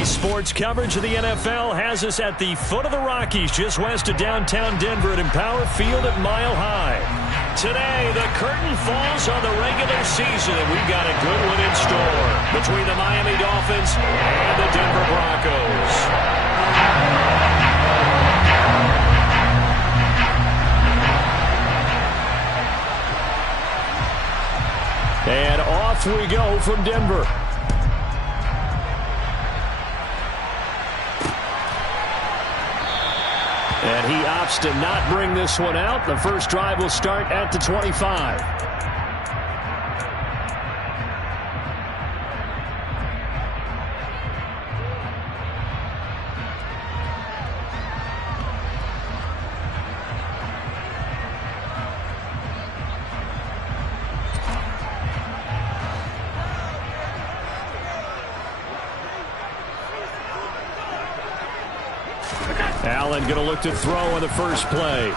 Today's sports coverage of the NFL has us at the foot of the Rockies, just west of downtown Denver at Empower Field at Mile High. Today, the curtain falls on the regular season, and we've got a good one in store between the Miami Dolphins and the Denver Broncos. And off we go from Denver. And he opts to not bring this one out. The first drive will start at the 25. Allen going to look to throw on the first play.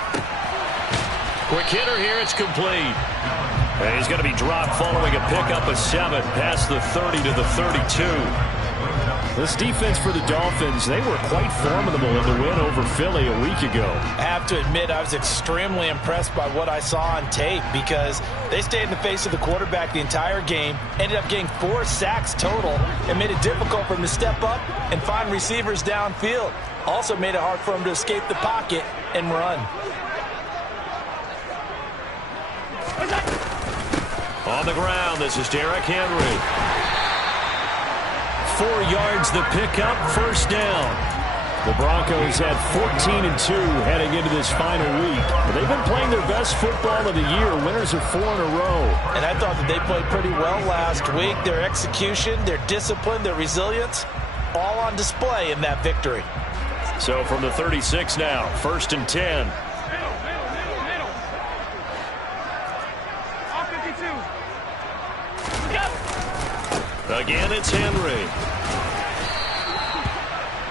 Quick hitter here. It's complete. And he's going to be dropped following a pickup of 7 past the 30 to the 32. This defense for the Dolphins, they were quite formidable in the win over Philly a week ago. I have to admit, I was extremely impressed by what I saw on tape because they stayed in the face of the quarterback the entire game, ended up getting 4 sacks total, and made it difficult for him to step up and find receivers downfield. Also made it hard for him to escape the pocket and run. On the ground, this is Derrick Henry. 4 yards the pickup, first down. The Broncos had 14-2 heading into this final week. They've been playing their best football of the year. Winners of 4 in a row. And I thought that they played pretty well last week. Their execution, their discipline, their resilience, all on display in that victory. So from the 36 now, 1st and 10. Again, it's Henry.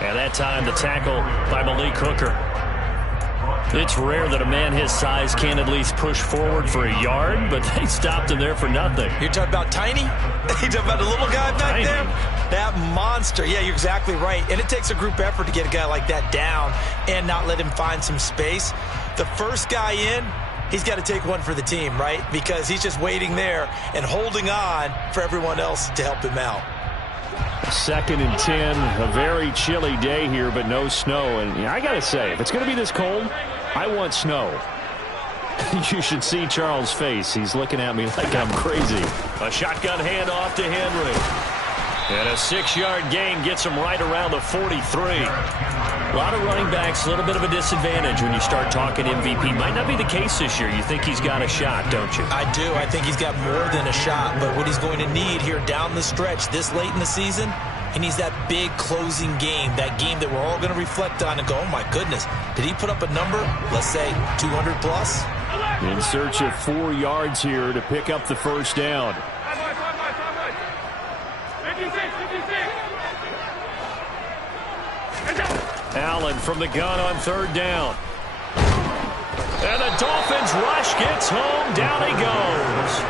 And that time the tackle by Malik Hooker. It's rare that a man his size can't at least push forward for a yard, but they stopped him there for nothing. You're talking about tiny? You're talking about the little guy back there? That monster. Yeah, you're exactly right. And it takes a group effort to get a guy like that down and not let him find some space. The first guy in, he's got to take one for the team, right? Because he's just waiting there and holding on for everyone else to help him out. 2nd and 10, a very chilly day here, but no snow. And I got to say, if it's going to be this cold, I want snow. You should see Charles' face. He's looking at me like I'm crazy. A shotgun handoff to Henry. And a 6-yard gain gets him right around the 43. A lot of running backs, a little bit of a disadvantage when you start talking MVP. Might not be the case this year. You think he's got a shot, don't you? I do. I think he's got more than a shot. But what he's going to need here down the stretch this late in the season, he needs that big closing game, that game that we're all going to reflect on and go, oh, my goodness, did he put up a number, let's say, 200 plus? In search of 4 yards here to pick up the first down. Allen from the gun on 3rd down. And the Dolphins rush gets home. Down he goes.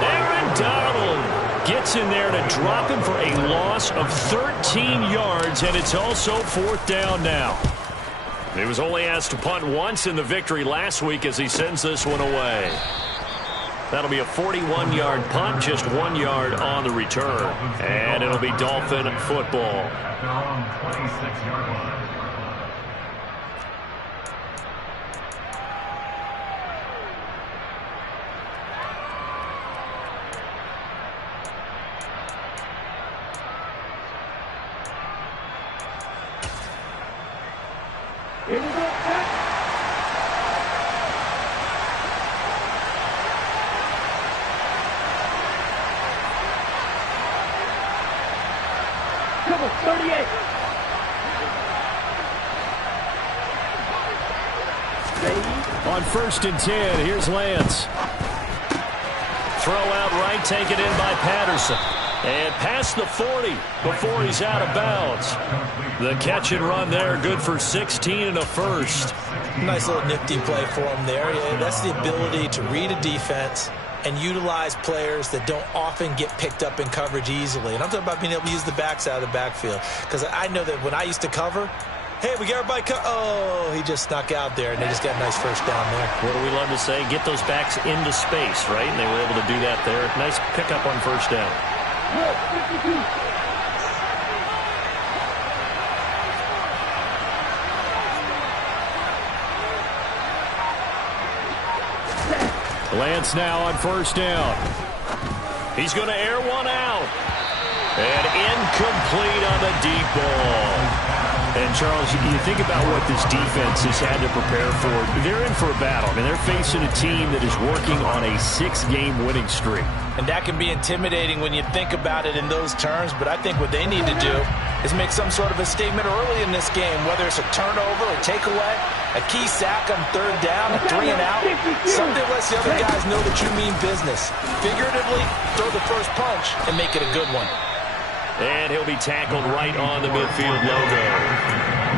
Aaron Donald gets in there to drop him for a loss of 13 yards, and it's also 4th down now. He was only asked to punt once in the victory last week as he sends this one away. That'll be a 41-yard punt, just 1 yard on the return. And it'll be Dolphin football. Number 38. On 1st and 10, here's Lance. Throw out right, taken in by Patterson. And past the 40 before he's out of bounds. The catch and run there, good for 16 and a first. Nice little nifty play for him there. Yeah, that's the ability to read a defense and utilize players that don't often get picked up in coverage easily. And I'm talking about being able to use the backside of the backfield. Because I know that when I used to cover, hey, we got everybody oh, he just snuck out there, and they just got a nice first down there. What do we love to say? Get those backs into space, right? And they were able to do that there. Nice pickup on first down. Lance now on first down. He's going to air one out. And incomplete on the deep ball. And, Charles, you think about what this defense has had to prepare for. They're in for a battle. I mean, they're facing a team that is working on a 6-game winning streak. And that can be intimidating when you think about it in those terms. But I think what they need to do is make some sort of a statement early in this game, whether it's a turnover, a takeaway, a key sack on third down, a 3 and out. Something lets the other guys know that you mean business. Figuratively, throw the first punch and make it a good one. And he'll be tackled right on the midfield logo.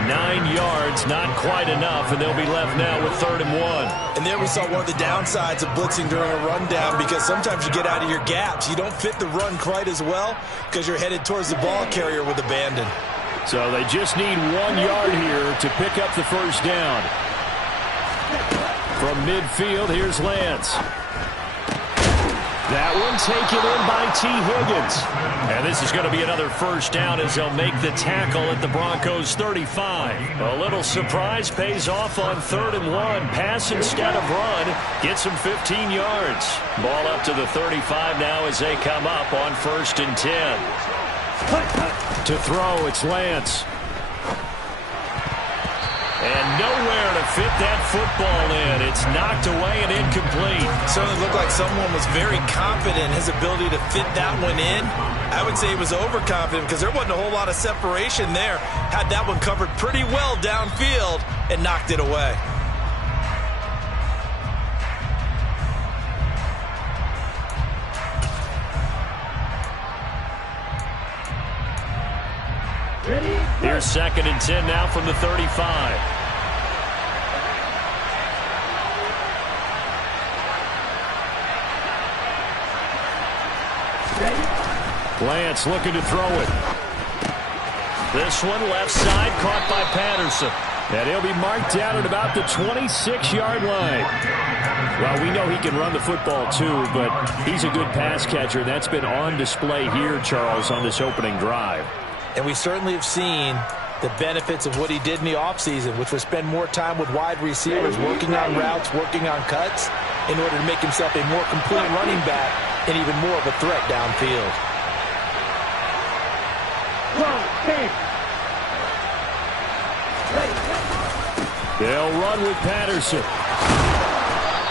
9 yards, not quite enough, and they'll be left now with 3rd and 1. And there we saw one of the downsides of blitzing during a rundown, because sometimes you get out of your gaps. You don't fit the run quite as well because you're headed towards the ball carrier with abandon. So they just need 1 yard here to pick up the first down. From midfield, here's Lance. That one taken in by T. Higgins. And this is going to be another first down as they'll make the tackle at the Broncos 35. A little surprise pays off on 3rd and 1. Pass instead of run. Gets him 15 yards. Ball up to the 35 now as they come up on 1st and 10. To throw, it's Lance. And nowhere to fit that football in. It's knocked away and incomplete. Certainly looked like someone was very confident in his ability to fit that one in. I would say he was overconfident because there wasn't a whole lot of separation there. Had that one covered pretty well downfield and knocked it away. Here's 2nd and 10 now from the 35. Lance looking to throw it. This one left side caught by Patterson. And he'll be marked down at about the 26-yard line. Well, we know he can run the football too, but he's a good pass catcher. And that's been on display here, Charles, on this opening drive. And we certainly have seen the benefits of what he did in the offseason, which was spend more time with wide receivers, working on routes, working on cuts, in order to make himself a more complete running back and even more of a threat downfield. They'll run with Patterson.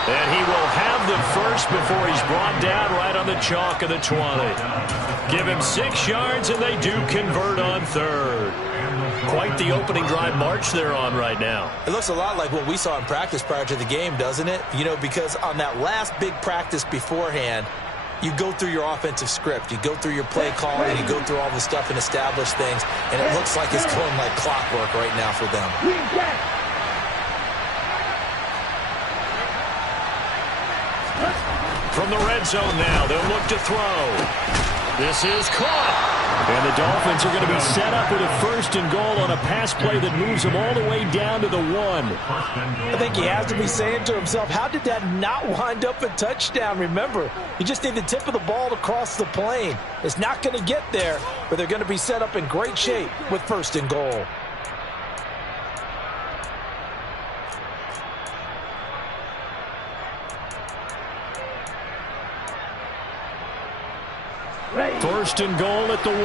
And he will have the first before he's brought down right on the chalk of the 20. Give him 6 yards, and they do convert on 3rd. Quite the opening drive march they're on right now. It looks a lot like what we saw in practice prior to the game, doesn't it? You know, because on that last big practice beforehand, you go through your offensive script. You go through your play calling. You go through all the stuff and establish things. And it looks like it's going like clockwork right now for them. From the red zone now, they'll look to throw. This is caught. And the Dolphins are going to be set up with a 1st and goal on a pass play that moves them all the way down to the 1. I think he has to be saying to himself, how did that not wind up a touchdown? Remember, you just need the tip of the ball to cross the plane. It's not going to get there, but they're going to be set up in great shape with 1st and goal. First and goal at the 1.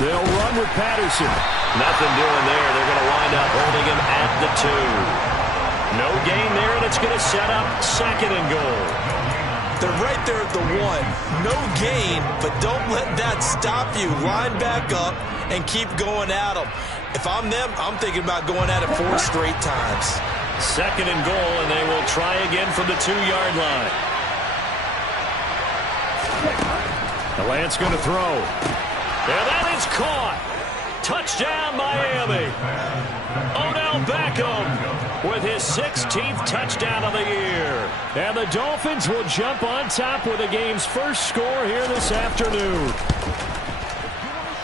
They'll run with Patterson. Nothing doing there. They're going to wind up holding him at the 2. No gain there, and it's going to set up 2nd and goal. They're right there at the 1. No gain, but don't let that stop you. Line back up and keep going at them. If I'm them, I'm thinking about going at it 4 straight times. 2nd and goal, and they will try again from the 2-yard line. The Lance going to throw. And that is caught. Touchdown, Miami. Beckham with his 16th touchdown of the year. And the Dolphins will jump on top with the game's first score here this afternoon.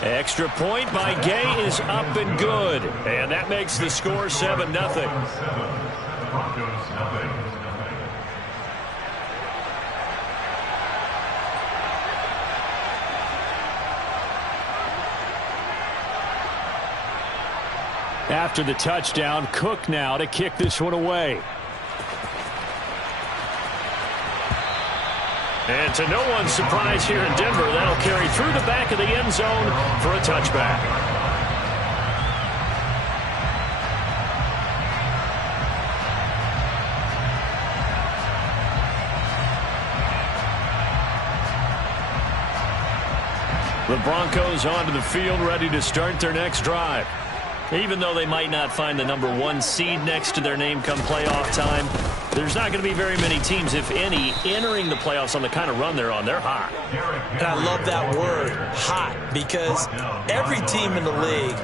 Extra point by Gay is up and good. And that makes the score 7-0. After the touchdown, Cook now to kick this one away. And to no one's surprise here in Denver, that'll carry through the back of the end zone for a touchback. The Broncos onto the field, ready to start their next drive. Even though they might not find the #1 seed next to their name come playoff time, there's not going to be very many teams, if any, entering the playoffs on the kind of run they're on. They're hot. And I love that word, hot, because every team in the league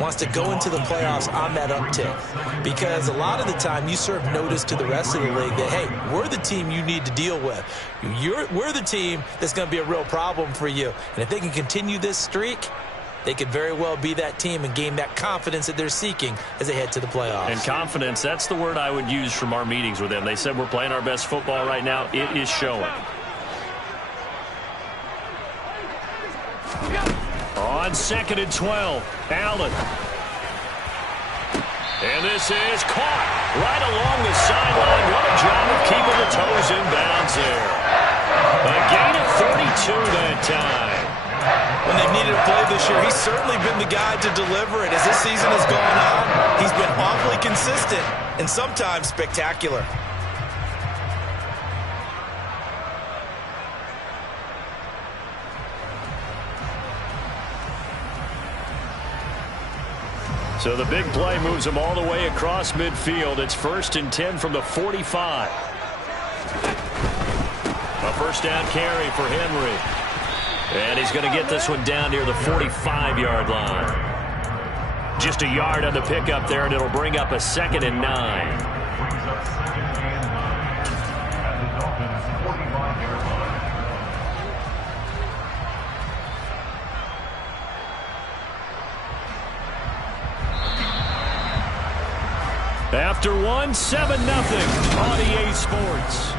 wants to go into the playoffs on that uptick. Because a lot of the time you serve notice to the rest of the league that, hey, we're the team you need to deal with. We're the team that's going to be a real problem for you. And if they can continue this streak, they could very well be that team and gain that confidence that they're seeking as they head to the playoffs. And confidence, that's the word I would use from our meetings with them. They said we're playing our best football right now. It is showing. On 2nd and 12, Allen. And this is caught right along the sideline. What a job of keeping the toes in bounds there. A gain of 32 that time. When they've needed a play this year, he's certainly been the guy to deliver it. As this season has gone on, he's been awfully consistent and sometimes spectacular. So the big play moves him all the way across midfield. It's 1st and 10 from the 45. A first down carry for Henry. And he's going to get this one down near the 45-yard line. Just a yard on the pickup there, and it'll bring up a 2nd and 9. After one, 7-0 on EA Sports.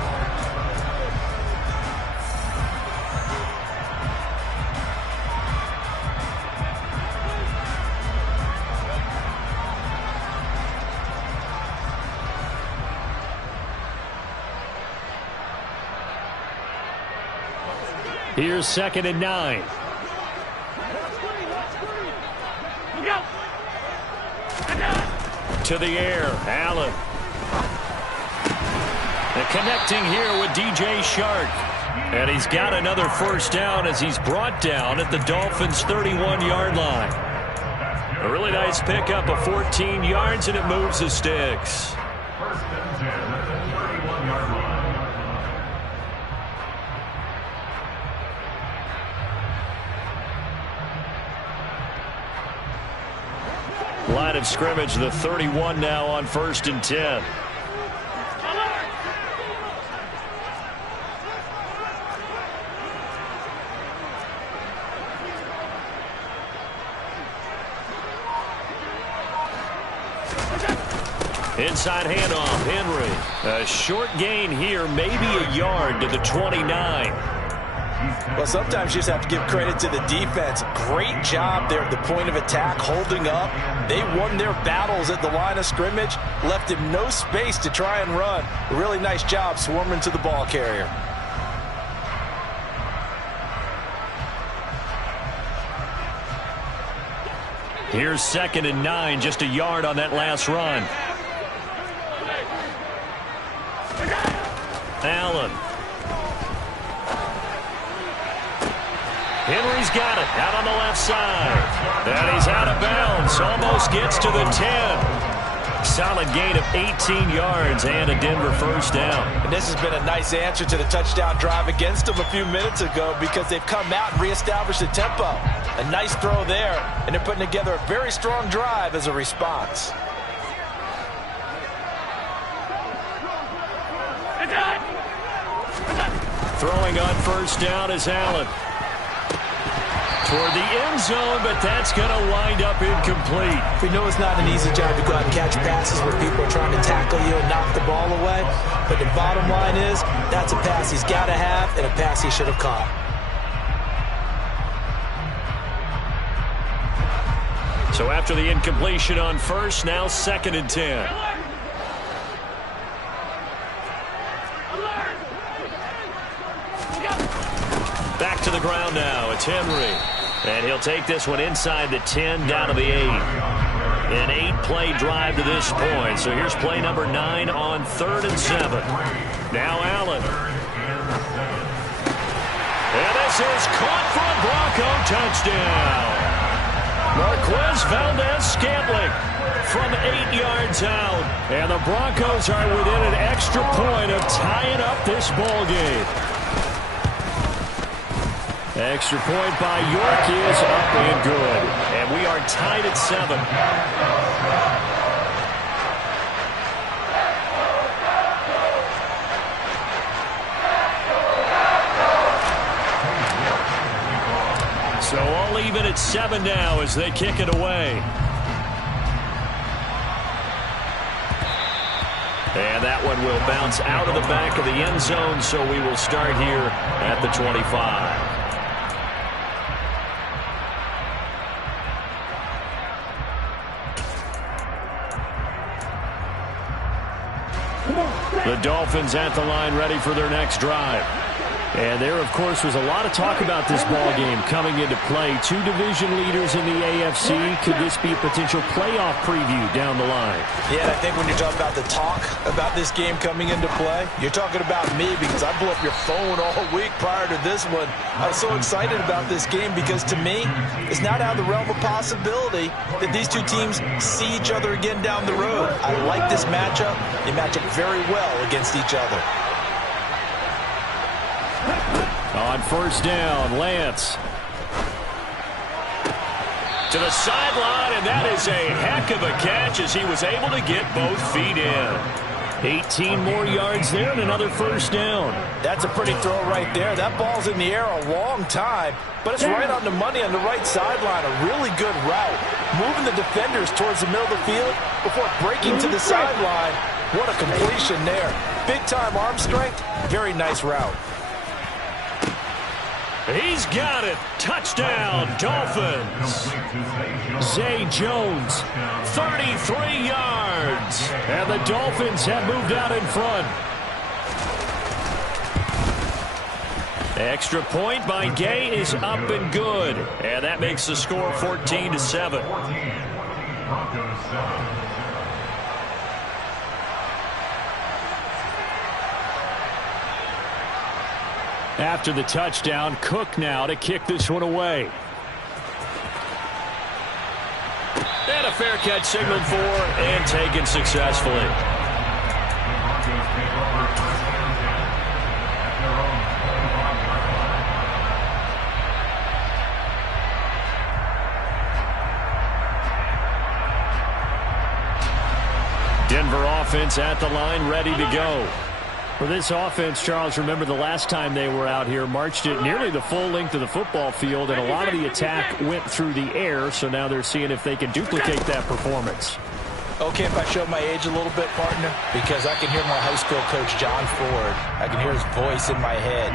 Here's 2nd and 9. To the air, Allen. And connecting here with DJ Shark. And he's got another first down as he's brought down at the Dolphins' 31-yard line. A really nice pickup of 14 yards, and it moves the sticks. Line of scrimmage, the 31 now on 1st and 10. Inside handoff, Henry. A short gain here, maybe a yard to the 29. Well, sometimes you just have to give credit to the defense. Great job there at the point of attack, holding up. They won their battles at the line of scrimmage, left him no space to try and run. A really nice job swarming to the ball carrier. Here's 2nd and 9, just a yard on that last run. Allen. Henry's got it out on the left side. And he's out of bounds. Almost gets to the 10. Solid gain of 18 yards and a Denver first down. And this has been a nice answer to the touchdown drive against them a few minutes ago because they've come out and reestablished the tempo. A nice throw there, and they're putting together a very strong drive as a response. Throwing on first down is Allen. Toward the end zone, but that's going to wind up incomplete. We know it's not an easy job to go out and catch passes where people are trying to tackle you and knock the ball away. But the bottom line is, that's a pass he's got to have and a pass he should have caught. So after the incompletion on first, now 2nd and 10. Back to the ground now. It's Henry. And he'll take this one inside the 10, down to the 8. An 8-play drive to this point. So here's play number 9 on 3rd and 7. Now Allen. And this is caught for a Bronco touchdown. Marquez Valdez-Scantling from 8 yards out. And the Broncos are within an extra point of tying up this ball game. Extra point by York is up and good. And we are tied at 7. So all even at 7 now as they kick it away. And that one will bounce out of the back of the end zone, so we will start here at the 25. The Dolphins at the line ready for their next drive. And there, of course, was a lot of talk about this ball game coming into play. 2 division leaders in the AFC. Could this be a potential playoff preview down the line? Yeah, and I think when you're talking about the talk about this game coming into play, you're talking about me because I blew up your phone all week prior to this one. I was so excited about this game because, to me, it's not out of the realm of possibility that these two teams see each other again down the road. I like this matchup. They match up very well against each other. On first down, Lance. To the sideline, and that is a heck of a catch as he was able to get both feet in. 18 more yards there and another first down. That's a pretty throw right there. That ball's in the air a long time, but it's right on the money on the right sideline. A really good route. Moving the defenders towards the middle of the field before breaking to the sideline. What a completion there. Big-time arm strength. Very nice route. He's got it. Touchdown, Dolphins. Zay Jones, 33 yards. And the Dolphins have moved out in front. Extra point by Gay is up and good. And that makes the score 14-7. After the touchdown, Cook now to kick this one away. And a fair catch signaled for and taken successfully. Denver offense at the line, ready to go. For this offense, Charles, remember the last time they were out here, marched it nearly the full length of the football field, and a lot of the attack went through the air, so now they're seeing if they can duplicate that performance. Okay, if I show my age a little bit, partner, because I can hear my high school coach, John Ford. I can hear his voice in my head.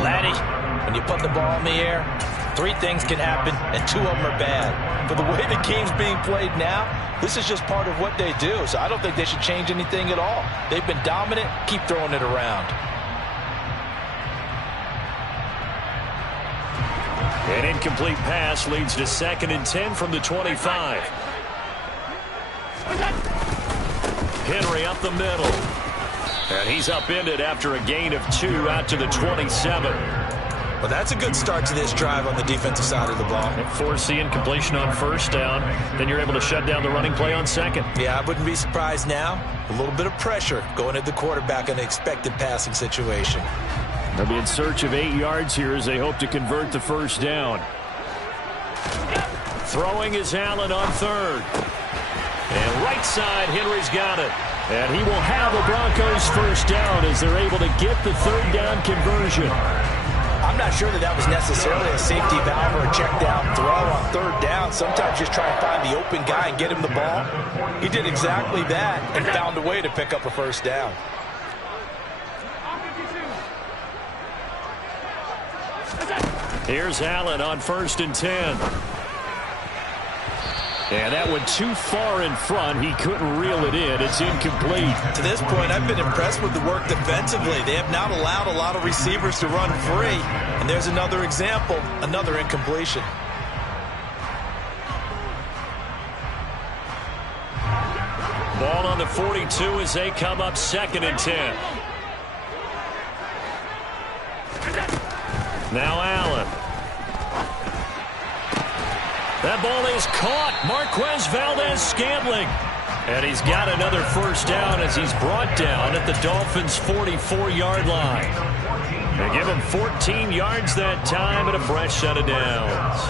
Laddie, when you put the ball in the air, 3 things can happen, and 2 of them are bad. But the way the game's being played now, this is just part of what they do, so I don't think they should change anything at all. They've been dominant. Keep throwing it around. An incomplete pass leads to 2nd and 10 from the 25. Henry up the middle. And he's upended after a gain of 2 out to the 27. Well, that's a good start to this drive on the defensive side of the ball. Force the incompletion on first down. Then you're able to shut down the running play on 2nd. Yeah, I wouldn't be surprised now. A little bit of pressure going at the quarterback in an expected passing situation. They'll be in search of 8 yards here as they hope to convert the first down. Throwing is Allen on 3rd. And right side, Henry's got it. And he will have a Broncos first down as they're able to get the third down conversion. I'm not sure that was necessarily a safety valve or a check down throw on third down. Sometimes just try and find the open guy and get him the ball. He did exactly that and found a way to pick up a first down. Here's Allen on 1st and 10. And that one too far in front. He couldn't reel it in. It's incomplete. To this point, I've been impressed with the work defensively. They have not allowed a lot of receivers to run free. And there's another example, another incompletion. Ball on the 42 as they come up 2nd and 10. Now Allen. That ball is caught. Marquez Valdez-Scantling. And he's got another first down as he's brought down at the Dolphins' 44-yard line. They give him 14 yards that time and a fresh set of downs.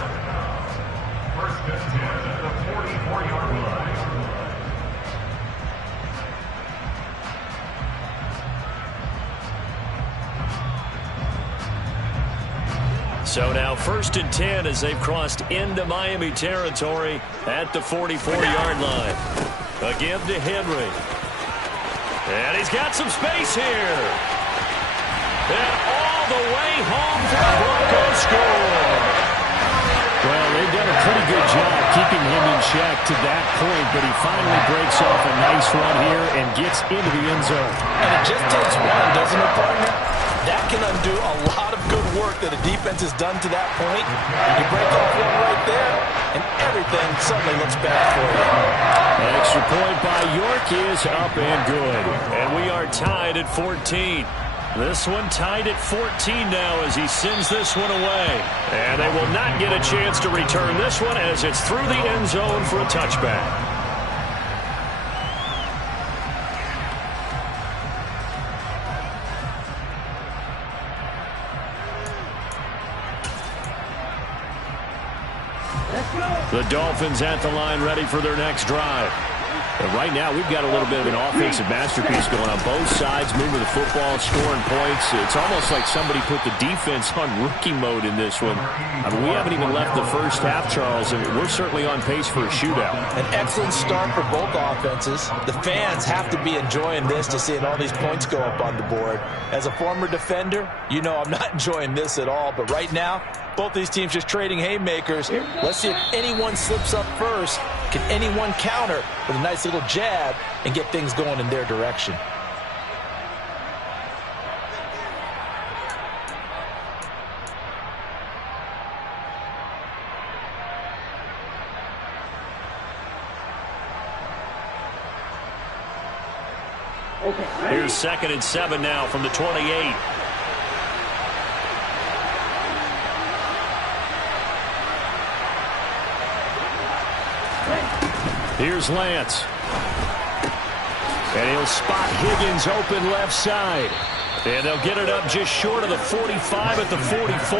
So now 1st and 10 as they've crossed into Miami territory at the 44-yard line. A give to Henry. And he's got some space here. And all the way home for the Broncos score. Well, they've done a pretty good job keeping him in check to that point, but he finally breaks off a nice run here and gets into the end zone. And it just takes one, doesn't it, partner? That can undo a lot of good work that a defense has done to that point. You break off one right there, and everything suddenly looks bad for you. An extra point by York is up and good. And we are tied at 14. This one tied at 14 now as he sends this one away. And they will not get a chance to return this one as it's through the end zone for a touchback. The Dolphins at the line ready for their next drive. And right now we've got a little bit of an offensive masterpiece going on both sides, moving the football, scoring points. It's almost like somebody put the defense on rookie mode in this one. I mean, we haven't even left the first half, Charles, and we're certainly on pace for a shootout. An excellent start for both offenses. The fans have to be enjoying this to seeing all these points go up on the board. As a former defender, you know I'm not enjoying this at all, but right now, both these teams just trading haymakers. Let's see if anyone slips up first. Can anyone counter with a nice little jab and get things going in their direction? Here's 2nd and 7 now from the 28. Here's Lance. And he'll spot Higgins open left side. And they'll get it up just short of the 45 at the 44.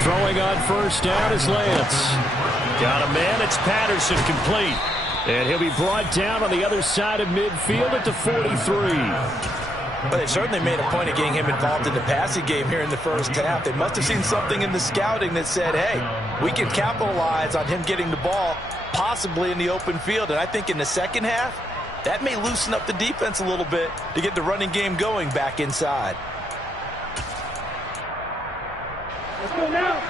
Throwing on first down is Lance. Got a man. It's Patterson complete. And he'll be brought down on the other side of midfield at the 43. But they certainly made a point of getting him involved in the passing game here in the first half. They must have seen something in the scouting that said, hey, we can capitalize on him getting the ball, possibly in the open field. And I think in the second half, that may loosen up the defense a little bit to get the running game going back inside. Let's go now.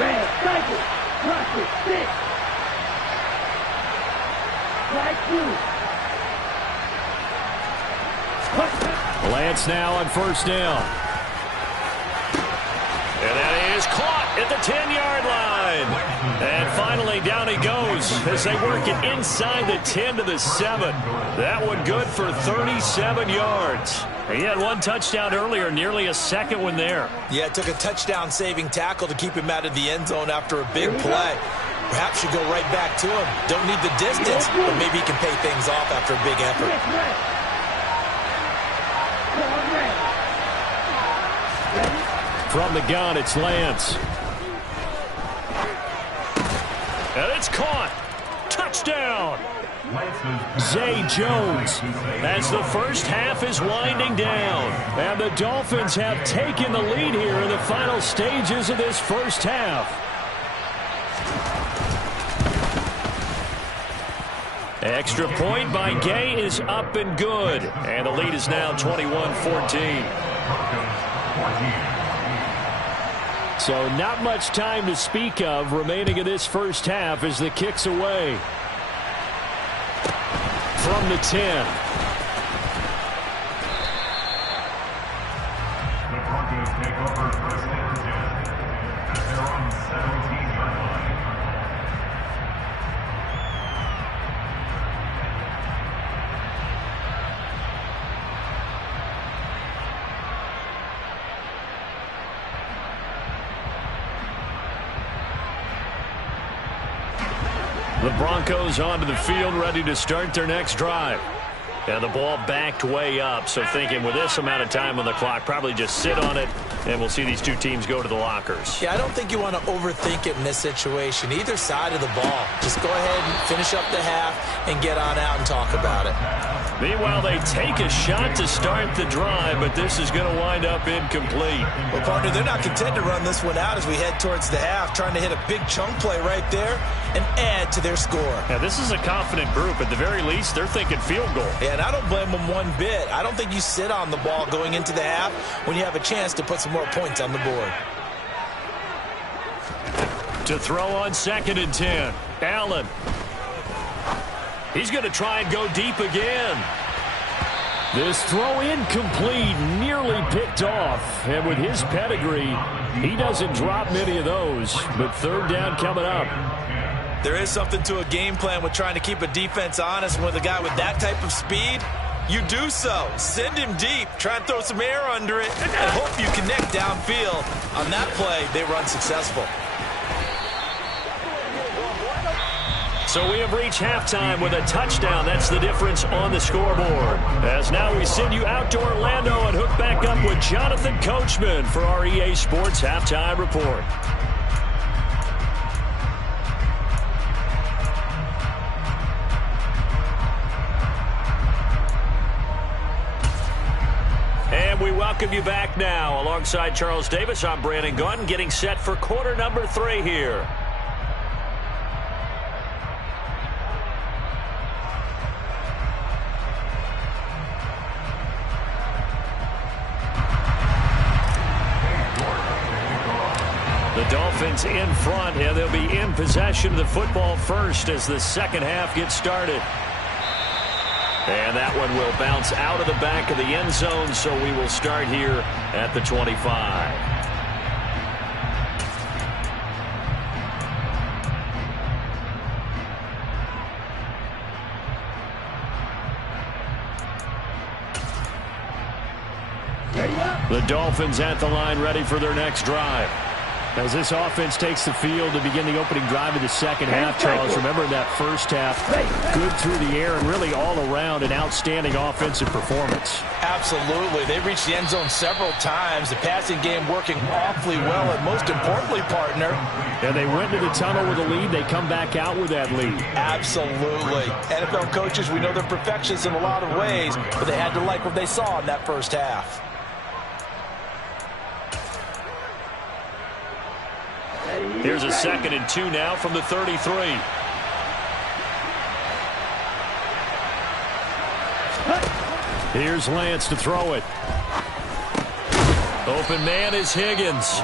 Red, cycle, cross it, 6. Flag 2. Lance now on first down. And that is caught at the 10-yard line. And finally down he goes as they work it inside the 10 to the 7. That one good for 37 yards. He had one touchdown earlier, nearly a second one there. Yeah, it took a touchdown-saving tackle to keep him out of the end zone after a big play. Perhaps you go right back to him. Don't need the distance, but maybe he can pay things off after a big effort. From the gun, it's Lance. And it's caught. Touchdown. Zay Jones, as the first half is winding down. And the Dolphins have taken the lead here in the final stages of this first half. Extra point by Gay is up and good. And the lead is now 21-14. So not much time to speak of remaining in this first half as the kick's away. From the 10. The Broncos take over first and 10 at their own 17-yard line. The Broncos onto the field, ready to start their next drive. And the ball backed way up, so thinking with this amount of time on the clock, probably just sit on it, and we'll see these two teams go to the lockers. Yeah, I don't think you want to overthink it in this situation. Either side of the ball. Just go ahead and finish up the half and get on out and talk about it. Meanwhile, they take a shot to start the drive, but this is going to wind up incomplete. Well, partner, they're not content to run this one out as we head towards the half, trying to hit a big chunk play right there and add to their score. Now, this is a confident group. At the very least, they're thinking field goal. Yeah, and I don't blame them one bit. I don't think you sit on the ball going into the half when you have a chance to put some more points on the board. To throw on 2nd and 10. Allen. He's going to try and go deep again. This throw incomplete, nearly picked off. And with his pedigree, he doesn't drop many of those. But 3rd down coming up. There is something to a game plan with trying to keep a defense honest. With a guy with that type of speed, you do so. Send him deep. Try and throw some air under it and hope you connect downfield. On that play, they run successful. So we have reached halftime with a touchdown. That's the difference on the scoreboard. As now we send you out to Orlando and hook back up with Jonathan Coachman for our EA Sports Halftime Report. And we welcome you back now. Alongside Charles Davis, I'm Brandon Gaudin, getting set for quarter number 3 here. The Dolphins in front, and they'll be in possession of the football first as the second half gets started. And that one will bounce out of the back of the end zone, so we will start here at the 25. The Dolphins at the line, ready for their next drive. As this offense takes the field to begin the opening drive of the second half, Charles, remember in that first half, good through the air and really all around an outstanding offensive performance. Absolutely. They reached the end zone several times. The passing game working awfully well, and most importantly, partner. And they went to the tunnel with a lead. They come back out with that lead. Absolutely. NFL coaches, we know they're perfectionists in a lot of ways, but they had to like what they saw in that first half. Here's a 2nd and 2 now from the 33. Here's Lance to throw it. Open man is Higgins.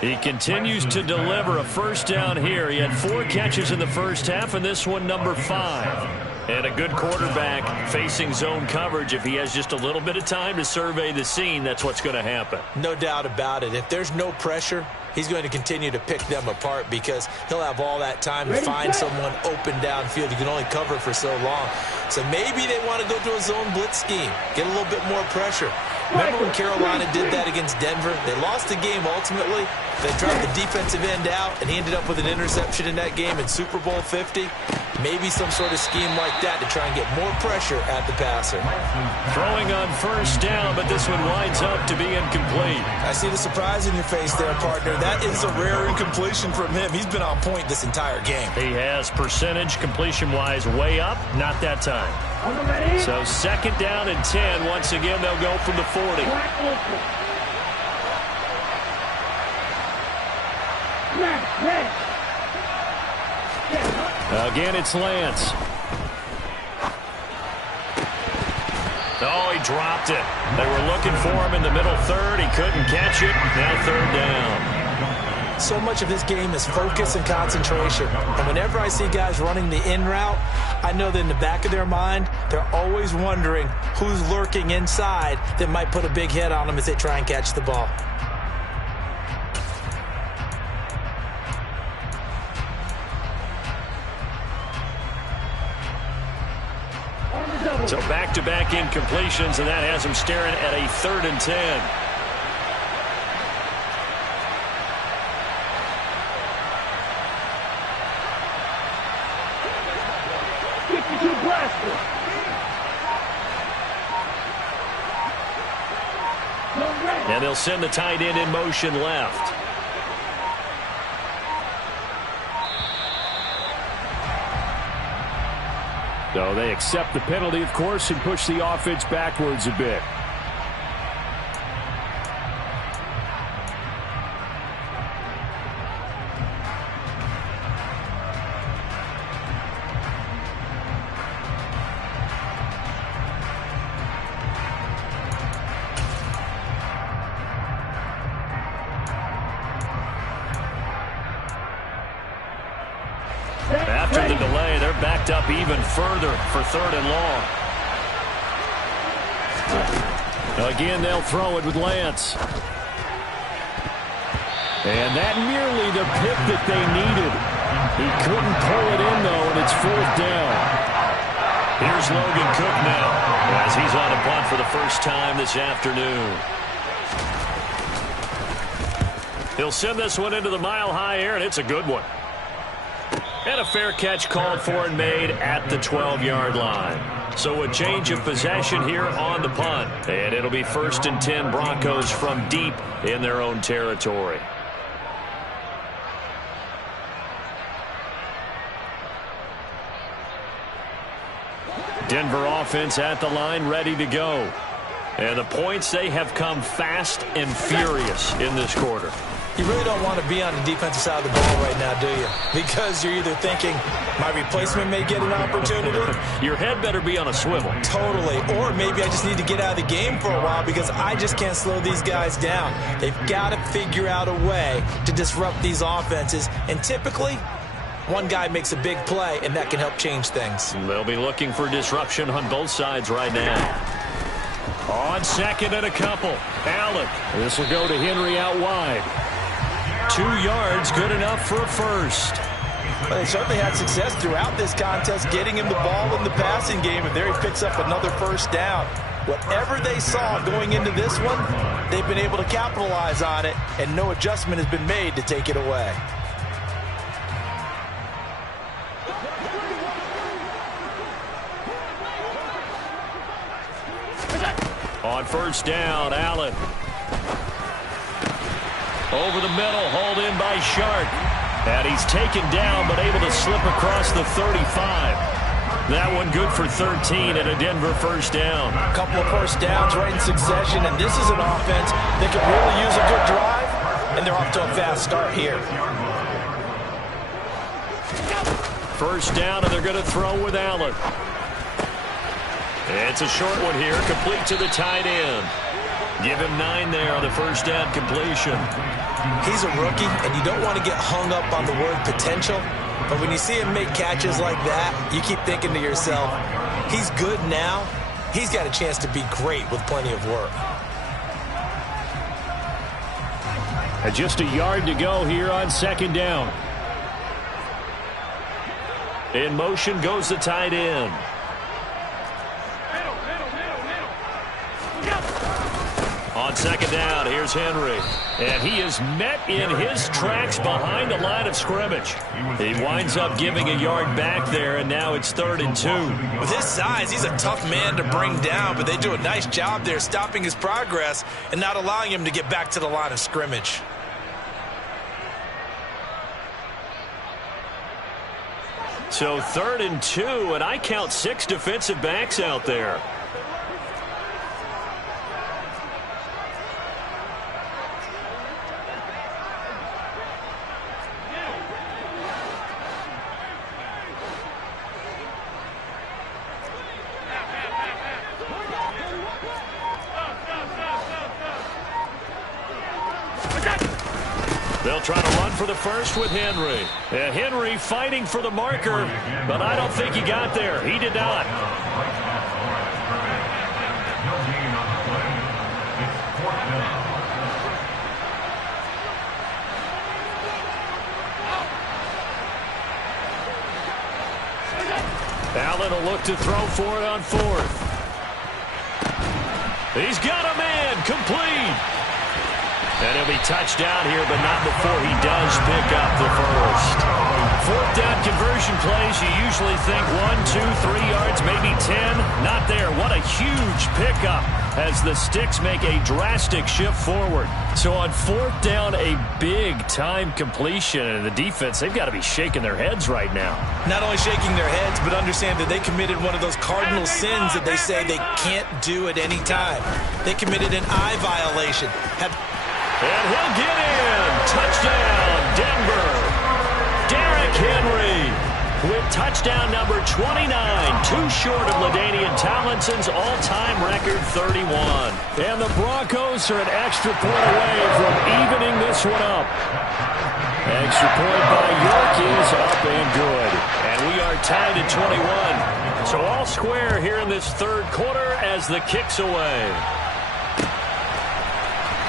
He continues to deliver a first down here. He had 4 catches in the first half, and this one number 5. And a good quarterback facing zone coverage. If he has just a little bit of time to survey the scene, that's what's going to happen. No doubt about it. If there's no pressure, he's going to continue to pick them apart because he'll have all that time to find someone open downfield. He can only cover for so long. So maybe they want to go to a zone blitz scheme, get a little bit more pressure. Remember when Carolina did that against Denver? They lost the game ultimately. They dropped the defensive end out, and he ended up with an interception in that game in Super Bowl 50. Maybe some sort of scheme like that to try and get more pressure at the passer. Throwing on first down, but this one winds up to be incomplete. I see the surprise in your face there, partner. That is a rare incompletion from him. He's been on point this entire game. He has percentage completion-wise way up, not that time. So second down and 10. Once again, they'll go from the 40. Again, it's Lance. Oh, he dropped it. They were looking for him in the middle third. He couldn't catch it. Now third down. So much of this game is focus and concentration. And whenever I see guys running the in route, I know that in the back of their mind, they're always wondering who's lurking inside that might put a big hit on them as they try and catch the ball. So back-to-back incompletions, and that has him staring at a 3rd and 10. And they'll send the tight end in motion left. So they accept the penalty, of course, and push the offense backwards a bit. After the delay, they're backed up even further for 3rd and long. Again, they'll throw it with Lance. And that nearly the pick that they needed. He couldn't pull it in, though, and it's 4th down. Here's Logan Cook now as he's on a punt for the first time this afternoon. He'll send this one into the mile-high air, and it's a good one. And a fair catch called for and made at the 12-yard line. So a change of possession here on the punt. And it'll be 1st and 10 Broncos from deep in their own territory. Denver offense at the line, ready to go. And the points, they have come fast and furious in this quarter. You really don't want to be on the defensive side of the ball right now, do you? Because you're either thinking, my replacement may get an opportunity. Your head better be on a swivel. Totally. Or maybe I just need to get out of the game for a while because I just can't slow these guys down. They've got to figure out a way to disrupt these offenses. And typically, one guy makes a big play, and that can help change things. They'll be looking for disruption on both sides right now. On 2nd and a couple. Allen. This will go to Henry out wide. 2 yards, good enough for a first. Well, they certainly had success throughout this contest getting him the ball in the passing game, and there he picks up another first down. Whatever they saw going into this one, they've been able to capitalize on it, and no adjustment has been made to take it away. On first down, Allen. Over the middle, hauled in by Sharp. And he's taken down, but able to slip across the 35. That one good for 13 and a Denver first down. A couple of first downs right in succession, and this is an offense that could really use a good drive, and they're off to a fast start here. First down, and they're going to throw with Allen. It's a short one here, complete to the tight end. Give him 9 there on the first down completion. He's a rookie, and you don't want to get hung up on the word potential, but when you see him make catches like that, you keep thinking to yourself, he's good now. He's got a chance to be great with plenty of work. And just a yard to go here on 2nd down. In motion goes the tight end. On 2nd down. Here's Henry. And he is met in his tracks behind the line of scrimmage. He winds up giving a yard back there, and now it's 3rd and 2. With his size, he's a tough man to bring down, but they do a nice job there stopping his progress and not allowing him to get back to the line of scrimmage. So 3rd and 2, and I count 6 defensive backs out there. They'll try to run for the first with Henry. Henry fighting for the marker, but I don't think he got there. He did not. Allen will look to throw for it on 4th. He's got a man, complete. And he'll be touched down here, but not before he does pick up the first. 4th down conversion plays, you usually think 1, 2, 3 yards, maybe 10. Not there. What a huge pickup as the Sticks make a drastic shift forward. So on 4th down, a big-time completion. And the defense, they've got to be shaking their heads right now. Not only shaking their heads, but understand that they committed one of those cardinal sins that they say they can't do at any time. They committed an eye violation. And he'll get in. Touchdown, Denver. Derrick Henry with touchdown number 29. Too short of LaDainian Tomlinson's all-time record, 31. And the Broncos are an extra point away from evening this one up. Extra point by York is up and good. And we are tied at 21. So all square here in this 3rd quarter as the kick's away.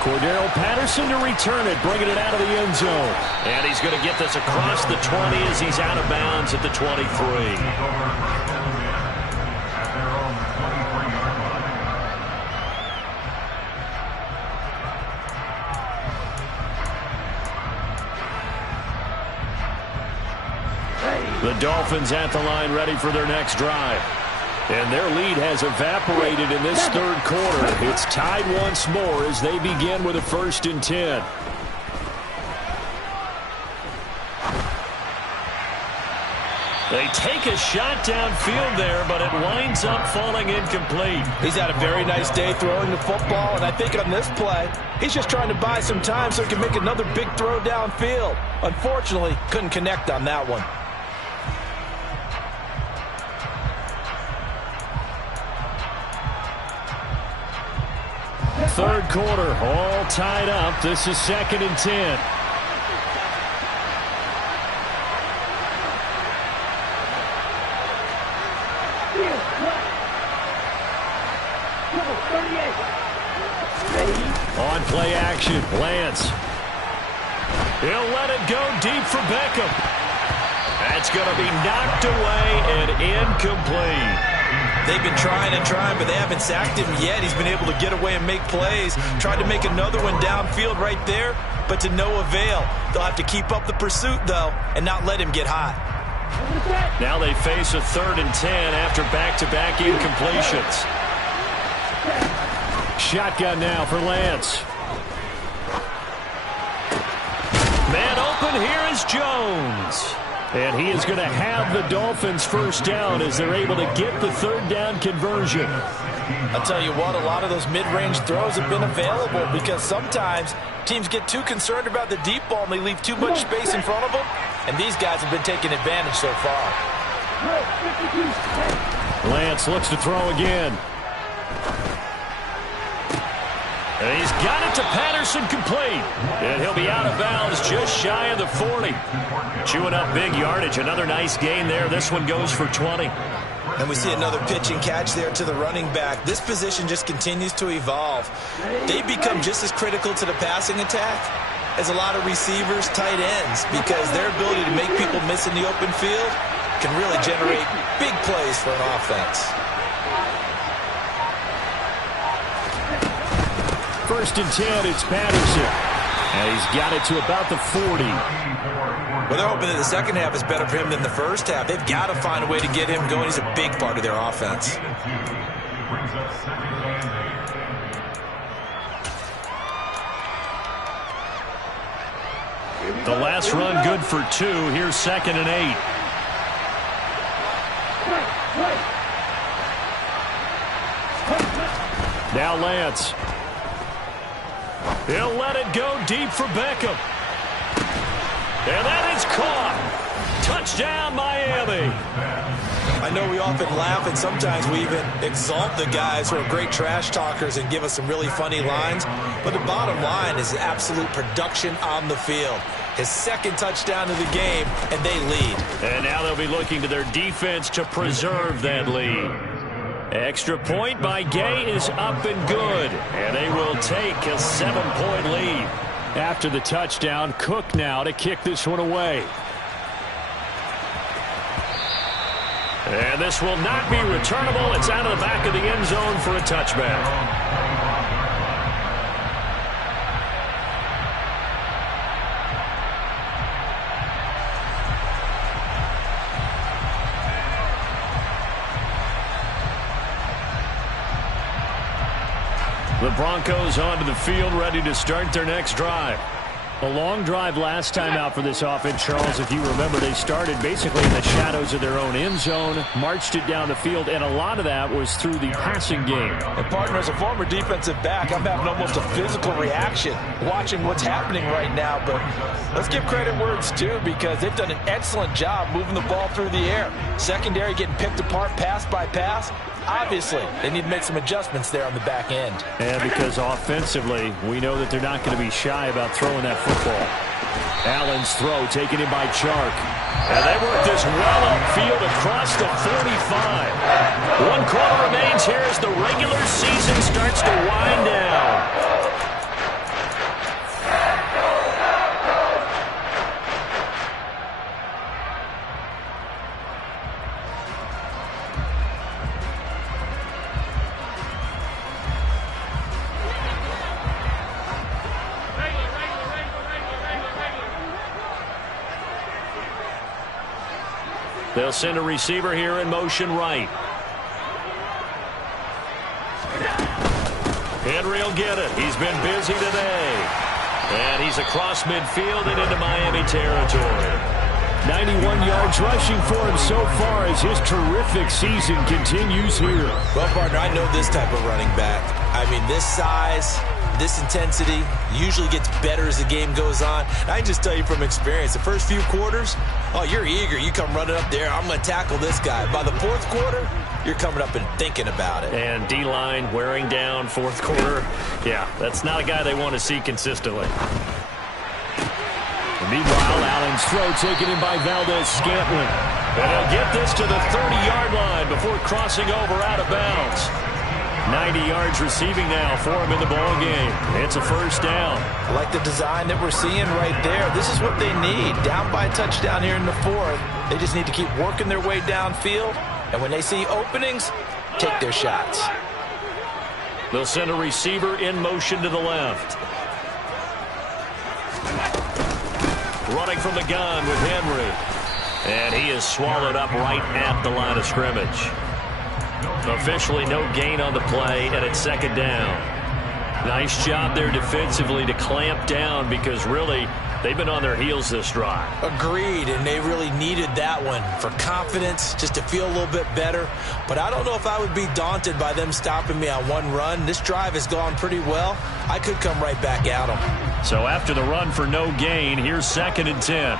Cordero Patterson to return it, bringing it out of the end zone. And he's going to get this across the 20 as he's out of bounds at the 23. The Dolphins at the line, ready for their next drive. And their lead has evaporated in this 3rd quarter. It's tied once more as they begin with a 1st and 10. They take a shot downfield there, but it winds up falling incomplete. He's had a very nice day throwing the football, and I think on this play, he's just trying to buy some time so he can make another big throw downfield. Unfortunately, couldn't connect on that one. 3rd quarter, all tied up. This is 2nd and 10. On play action, Lance. He'll let it go deep for Beckham. That's going to be knocked away and incomplete. They've been trying and trying, but they haven't sacked him yet. He's been able to get away and make plays. Tried to make another one downfield right there, but to no avail. They'll have to keep up the pursuit, though, and not let him get hot. Now they face a 3rd and 10 after back-to-back incompletions. Shotgun now for Lance. Man open, here is Jones. And he is going to have the Dolphins 1st down as they're able to get the 3rd down conversion. I'll tell you what, a lot of those mid-range throws have been available because sometimes teams get too concerned about the deep ball and they leave too much space in front of them. And these guys have been taking advantage so far. Lance looks to throw again. And he's got it to Patterson, complete. And he'll be out of bounds just shy of the 40. Chewing up big yardage. Another nice gain there. This one goes for 20. And we see another pitch and catch there to the running back. This position just continues to evolve. They become just as critical to the passing attack as a lot of receivers, tight ends, because their ability to make people miss in the open field can really generate big plays for an offense. First and 10, it's Patterson. And he's got it to about the 40. Well, they're hoping that the second half is better for him than the first half. They've got to find a way to get him going. He's a big part of their offense. The last run good for 2. Here's 2nd and 8. Now Lance. He'll let it go deep for Beckham. And that is caught. Touchdown, Miami. I know we often laugh, and sometimes we even exalt the guys who are great trash talkers and give us some really funny lines. But the bottom line is absolute production on the field. His second touchdown of the game, and they lead. And now they'll be looking to their defense to preserve that lead. Extra point by Gay is up and good. And they will take a 7-point lead. After the touchdown, Cook now to kick this one away. And this will not be returnable. It's out of the back of the end zone for a touchback. The Broncos onto the field, ready to start their next drive. A long drive last time out for this offense, Charles. If you remember, they started basically in the shadows of their own end zone, marched it down the field, and a lot of that was through the passing game. And partner, as a former defensive back, I'm having almost a physical reaction watching what's happening right now. But let's give credit where it's due, because they've done an excellent job moving the ball through the air. Secondary getting picked apart pass by pass. Obviously, they need to make some adjustments there on the back end. And because offensively, we know that they're not going to be shy about throwing that football. Allen's throw taken in by Chark. And they work this well upfield across the 45. 1 quarter remains here as the regular season starts to wind down. They'll send a receiver here in motion right. Henry will get it. He's been busy today. And he's across midfield and into Miami territory. 91 yards rushing for him so far as his terrific season continues here. Well, partner, I know this type of running back. I mean, this size, this intensity usually gets better as the game goes on. And I can just tell you from experience, the first few quarters, oh, you're eager. You come running up there, I'm going to tackle this guy. By the fourth quarter, you're coming up and thinking about it. And D-line wearing down fourth quarter. Yeah, that's not a guy they want to see consistently. Meanwhile, Allen's throw taken in by Valdez-Scantling. And he'll get this to the 30-yard line before crossing over out of bounds. 90 yards receiving now for him in the ball game. It's a first down. I like the design that we're seeing right there. This is what they need. Down by a touchdown here in the fourth. They just need to keep working their way downfield. And when they see openings, take their shots. They'll send a receiver in motion to the left. Running from the gun with Henry. And he is swallowed up right at the line of scrimmage. Officially no gain on the play, and it's second down. Nice job there defensively to clamp down, because really they've been on their heels this drive. Agreed, and they really needed that one for confidence, just to feel a little bit better. But I don't know if I would be daunted by them stopping me on one run. This drive has gone pretty well. I could come right back at them. So after the run for no gain, here's 2nd and 10.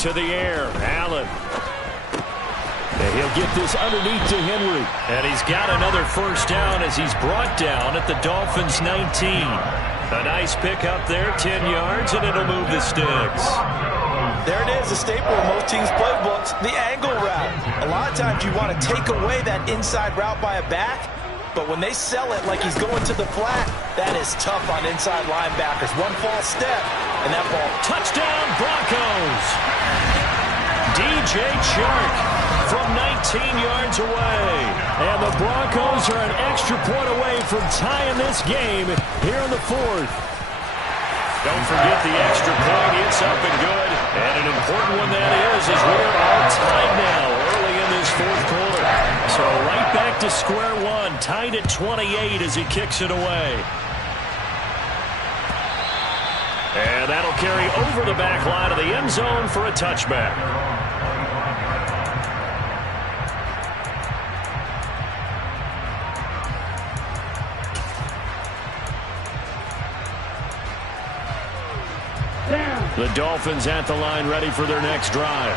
To the air, Allen. And he'll get this underneath to Henry. And he's got another first down as he's brought down at the Dolphins' 19. A nice pickup there, 10 yards, and it'll move the sticks. There it is, a staple of most teams' playbooks, the angle route. A lot of times you want to take away that inside route by a back. but when they sell it like he's going to the flat, that is tough on inside linebackers. One false step, and that ball. Touchdown, Broncos! DJ Chark from 19 yards away. And the Broncos are an extra point away from tying this game here in the fourth. Don't forget the extra point. It's up and good. And an important one that is, as we're all tied now early in this fourth quarter. So right back to square one, tied at 28 as he kicks it away. And that'll carry over the back line of the end zone for a touchback. The Dolphins at the line ready for their next drive.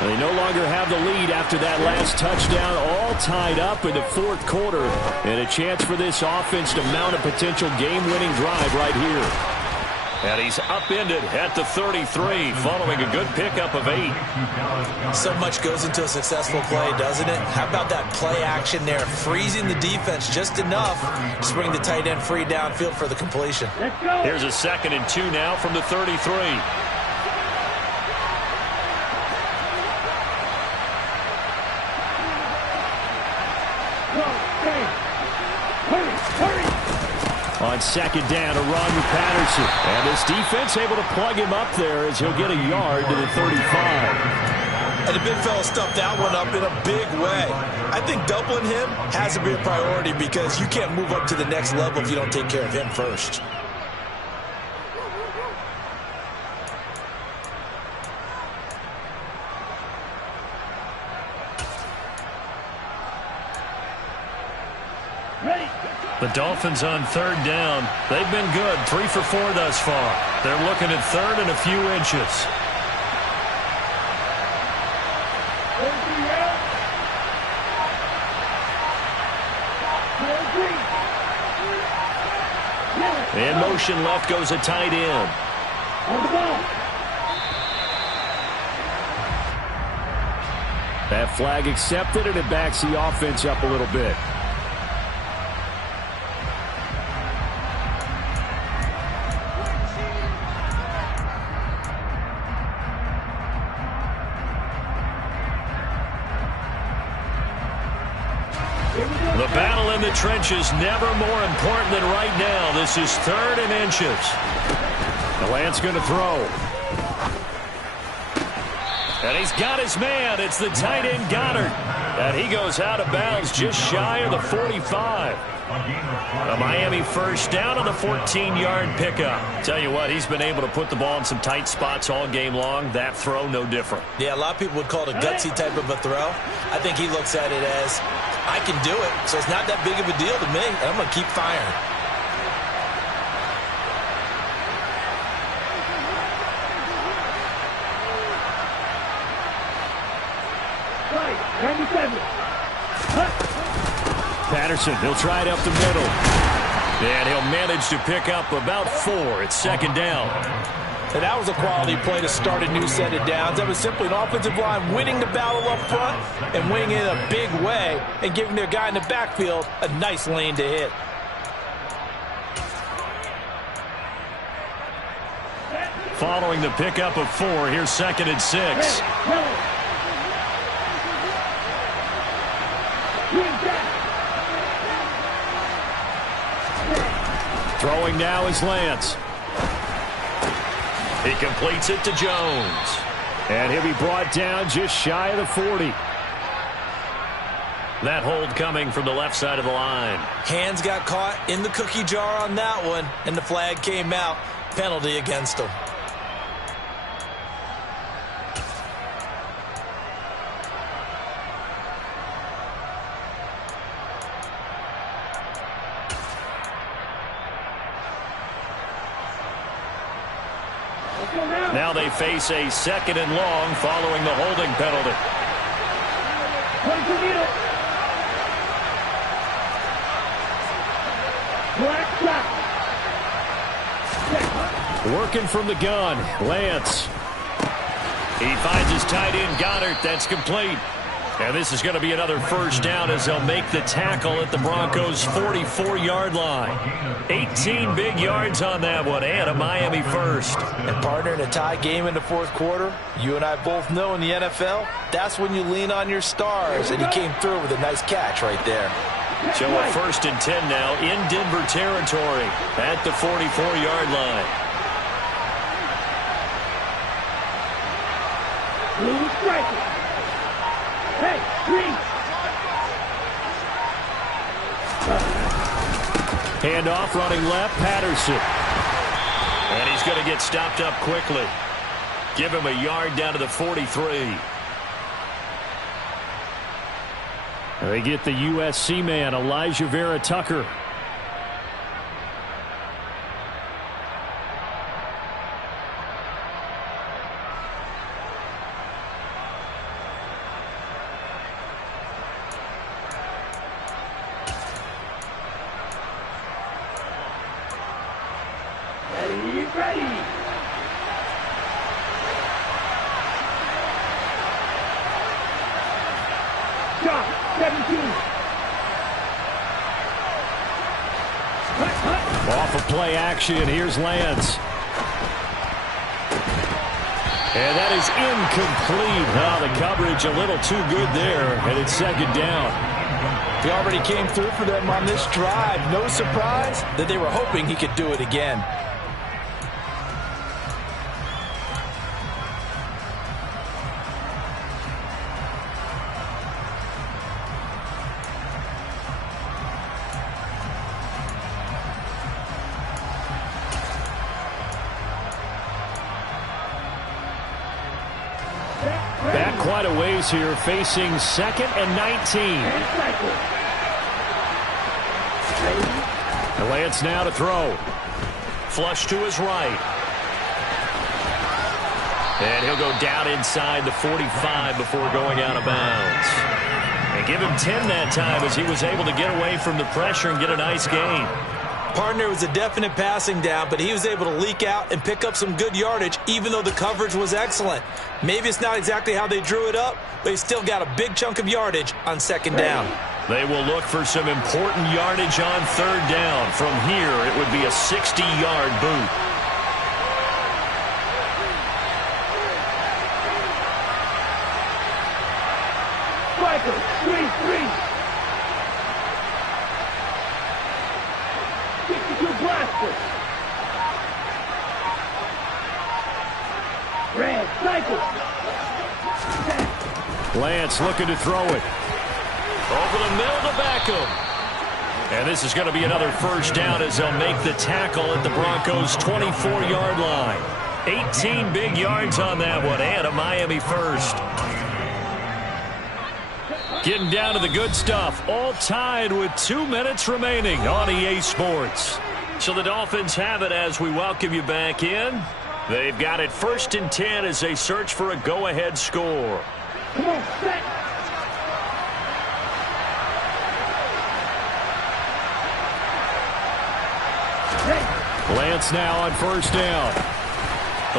They no longer have the lead after that last touchdown, all tied up in the fourth quarter. And a chance for this offense to mount a potential game-winning drive right here. And he's upended at the 33, following a good pickup of 8. So much goes into a successful play, doesn't it? How about that play action there, freezing the defense just enough to bring the tight end free downfield for the completion. Let's go. Here's a 2nd and 2 now from the 33. On 2nd down, a run with Patterson. And this defense able to plug him up there as he'll get a yard to the 35. And the big fella stuffed that one up in a big way. I think doubling him has to be a priority because you can't move up to the next level if you don't take care of him first. The Dolphins on 3rd down. They've been good, 3 for 4 thus far. They're looking at 3rd and a few inches. In motion left goes a tight end. That flag accepted, and it backs the offense up a little bit. The battle in the trenches never more important than right now. This is 3rd and inches. The Lance going to throw. And he's got his man. It's the tight end Goddard. And he goes out of bounds just shy of the 45. A Miami 1st down on the 14-yard pickup. Tell you what, he's been able to put the ball in some tight spots all game long. That throw, no different. Yeah, a lot of people would call it a gutsy type of a throw. I think he looks at it as, I can do it, so it's not that big of a deal to me, and I'm going to keep firing. Patterson, he'll try it up the middle. And he'll manage to pick up about 4. It's 2nd down. And that was a quality play to start a new set of downs. That was simply an offensive line winning the battle up front and winning it in a big way and giving their guy in the backfield a nice lane to hit. Following the pickup of 4, here's 2nd and 6. Throwing now is Lance. He completes it to Jones. And he'll be brought down just shy of the 40. That hold coming from the left side of the line. Hands got caught in the cookie jar on that one, and the flag came out. Penalty against him. Now they face a 2nd and long following the holding penalty. Working from the gun, Lance. He finds his tight end Goddard. That's complete. And this is going to be another first down as they'll make the tackle at the Broncos' 44-yard line. 18 big yards on that one, and a Miami first. And partner, in a tie game in the fourth quarter, you and I both know in the NFL, that's when you lean on your stars, and he came through with a nice catch right there. So a 1st and 10 now in Denver territory at the 44-yard line. Blue striker. Hey, green. Handoff running left, Patterson. And he's going to get stopped up quickly. Give him a yard down to the 43. They get the USC man, Elijah Vera Tucker. Ready. Shot, 17. Off of play action, here's Lance. And that is incomplete. The coverage a little too good there, and it's 2nd down. He already came through for them on this drive. No surprise that they were hoping he could do it again. Back quite a ways here, facing 2nd and 19. And Lance now to throw. Flush to his right. And he'll go down inside the 45 before going out of bounds. And give him 10 that time as he was able to get away from the pressure and get a nice gain. Partner, was a definite passing down, but he was able to leak out and pick up some good yardage, even though the coverage was excellent. Maybe it's not exactly how they drew it up, but he still got a big chunk of yardage on 2nd down. They will look for some important yardage on 3rd down. From here, it would be a 60-yard boot. Striker, 3-3. 62 blaster. Red cycle. Lance looking to throw it. Over the middle to Beckham. And this is going to be another first down as they'll make the tackle at the Broncos' 24-yard line. 18 big yards on that one, and a Miami first. Getting down to the good stuff, all tied with 2 minutes remaining on EA Sports. So the Dolphins have it as we welcome you back in. They've got it 1st and 10 as they search for a go-ahead score. Come on, set. Lance now on 1st down.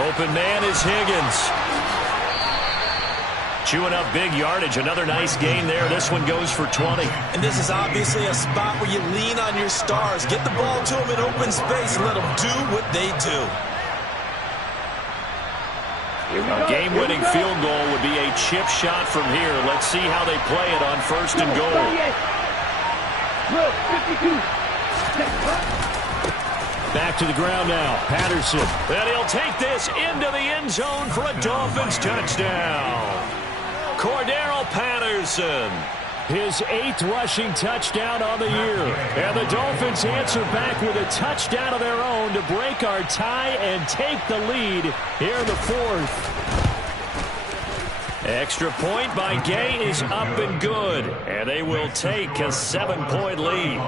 Open man is Higgins. Chewing up big yardage. Another nice gain there. This one goes for 20. And this is obviously a spot where you lean on your stars. Get the ball to them in open space and let them do what they do. A game-winning field goal would be a chip shot from here. Let's see how they play it on 1st and goal. 52. Back to the ground now. Patterson. And he'll take this into the end zone for a Dolphins touchdown. Cordero Patterson. His 8th rushing touchdown on the year. And the Dolphins answer back with a touchdown of their own to break our tie and take the lead here in the 4th. Extra point by Gay is up and good. And they will take a 7-point lead.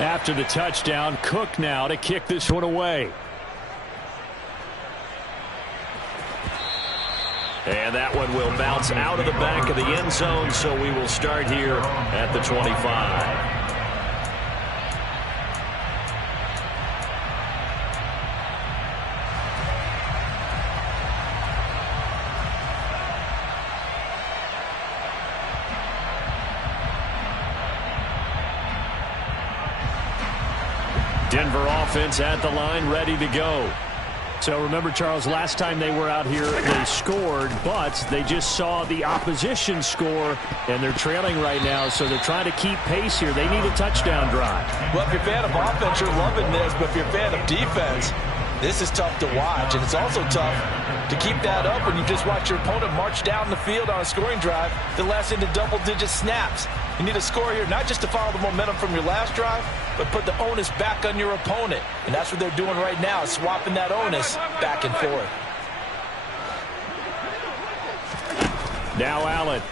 After the touchdown, Cook now to kick this one away. And that one will bounce out of the back of the end zone, so we will start here at the 25. Denver offense at the line, ready to go. So remember, Charles, last time they were out here, they scored, but they just saw the opposition score, and they're trailing right now, so they're trying to keep pace here. They need a touchdown drive. Well, if you're a fan of offense, you're loving this, but if you're a fan of defense, this is tough to watch, and it's also tough to keep that up when you just watch your opponent march down the field on a scoring drive that lasts into double-digit snaps. You need a score here, not just to follow the momentum from your last drive, but put the onus back on your opponent. And that's what they're doing right now, swapping that onus back and forth. Now Allen.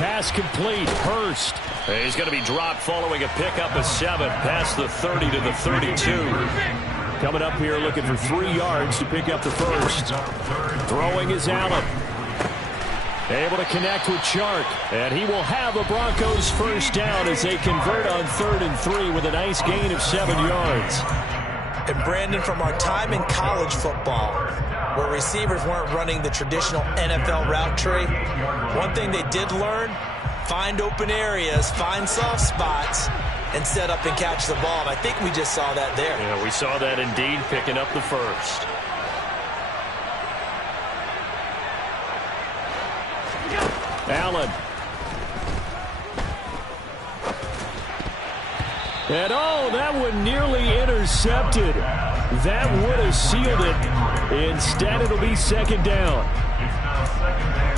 Pass complete. Hurst. He's going to be dropped following a pickup of 7 past the 30 to the 32. Coming up here looking for 3 yards to pick up the first. Throwing is Allen. Able to connect with Chark. And he will have a Broncos first down as they convert on 3rd and 3 with a nice gain of 7 yards. And Brandon, from our time in college football, where receivers weren't running the traditional NFL route tree, one thing they did learn, find open areas, find soft spots, and set up and catch the ball. And I think we just saw that there. Yeah, we saw that indeed, picking up the first. Allen. And oh, that one nearly intercepted. That would have sealed it. Instead, it'll be 2nd down.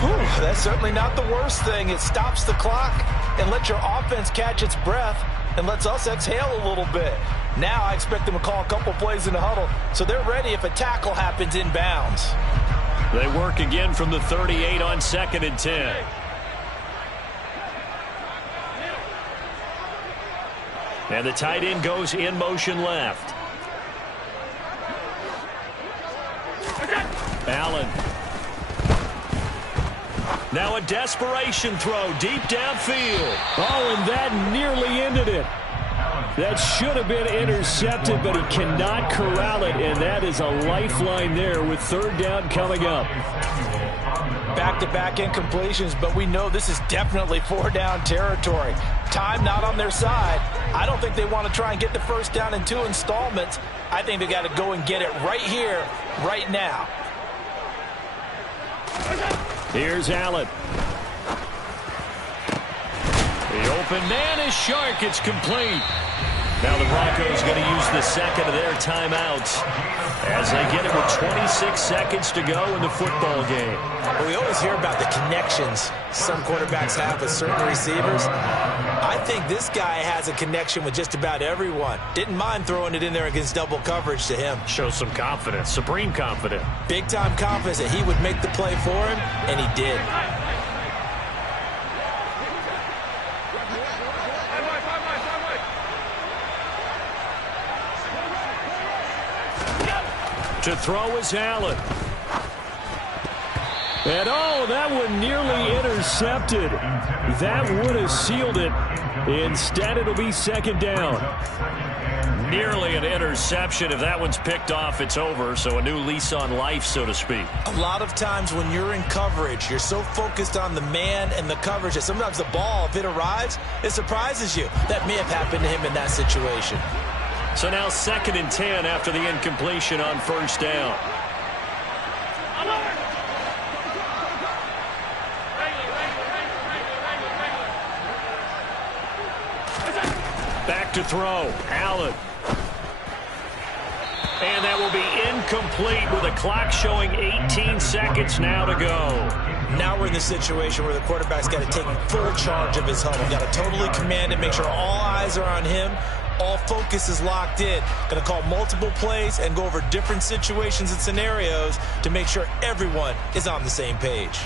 Whew, that's certainly not the worst thing. It stops the clock and lets your offense catch its breath and lets us exhale a little bit. Now I expect them to call a couple plays in the huddle, so they're ready if a tackle happens inbounds. They work again from the 38 on 2nd and 10. And the tight end goes in motion left. Allen. Now a desperation throw deep downfield. Oh, and that nearly ended it. That should have been intercepted, but he cannot corral it, and that is a lifeline there with 3rd down coming up. Back-to-back incompletions, but we know this is definitely 4-down territory. Time not on their side. I don't think they want to try and get the first down in 2 installments. I think they got to go and get it right here, right now. Here's Allen. The open man is Chark. It's complete. Now the Broncos going to use the second of their timeouts as they get it with 26 seconds to go in the football game. Well, we always hear about the connections some quarterbacks have with certain receivers. I think this guy has a connection with just about everyone. Didn't mind throwing it in there against double coverage to him. Shows some confidence, supreme confidence. Big-time confidence that he would make the play for him, and he did. To throw is Allen. And oh, that one nearly intercepted. That would have sealed it. Instead, it'll be 2nd down. Nearly an interception. If that one's picked off, it's over. So a new lease on life, so to speak. A lot of times when you're in coverage, you're so focused on the man and the coverage that sometimes the ball, if it arrives, it surprises you. That may have happened to him in that situation. So now 2nd and 10 after the incompletion on 1st down. Back to throw. Allen. And that will be incomplete with the clock showing 18 seconds now to go. Now we're in the situation where the quarterback's got to take full charge of his huddle. Got to totally command it, make sure all eyes are on him. All focus is locked in. Going to call multiple plays and go over different situations and scenarios to make sure everyone is on the same page.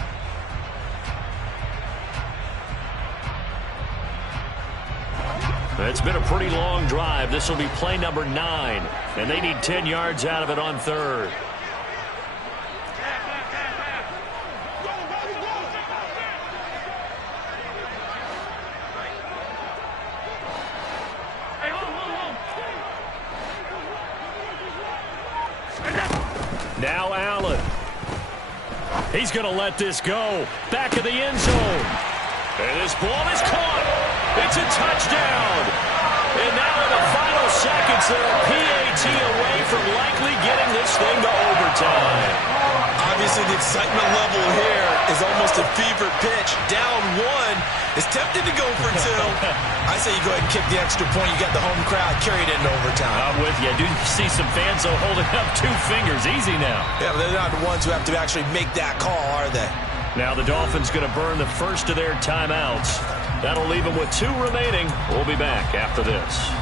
It's been a pretty long drive. This will be play number 9, and they need 10 yards out of it on 3rd. Now Allen. He's going to let this go. Back of the end zone. And this ball is caught. It's a touchdown. And now in the final seconds, they're a PAT away from likely getting this thing to overtime. Obviously, the excitement level here is almost a fever pitch. Down one, is tempted to go for two. I say you go ahead and kick the extra point. You got the home crowd, carry it into overtime. I'm with you. I do see some fans, though, holding up 2 fingers. Easy now. Yeah, they're not the ones who have to actually make that call, are they? Now the Dolphins going to burn the first of their timeouts. That'll leave them with 2 remaining. We'll be back after this.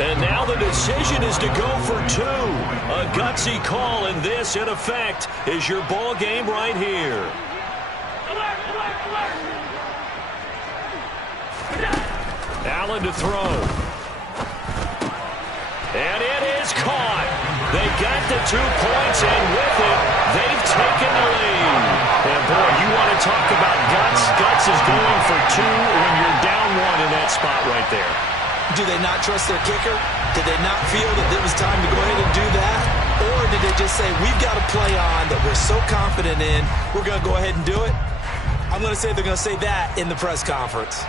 And now the decision is to go for 2. A gutsy call, and this, in effect, is your ball game right here. Allen to throw. And it is caught. They got the 2 points, and with it, they've taken the lead. And, boy, you want to talk about guts. Guts is going for 2 when you're down 1 in that spot right there. Do they not trust their kicker? Did they not feel that it was time to go ahead and do that? Or did they just say, we've got a play on that we're so confident in, we're going to go ahead and do it? I'm going to say they're going to say that in the press conference.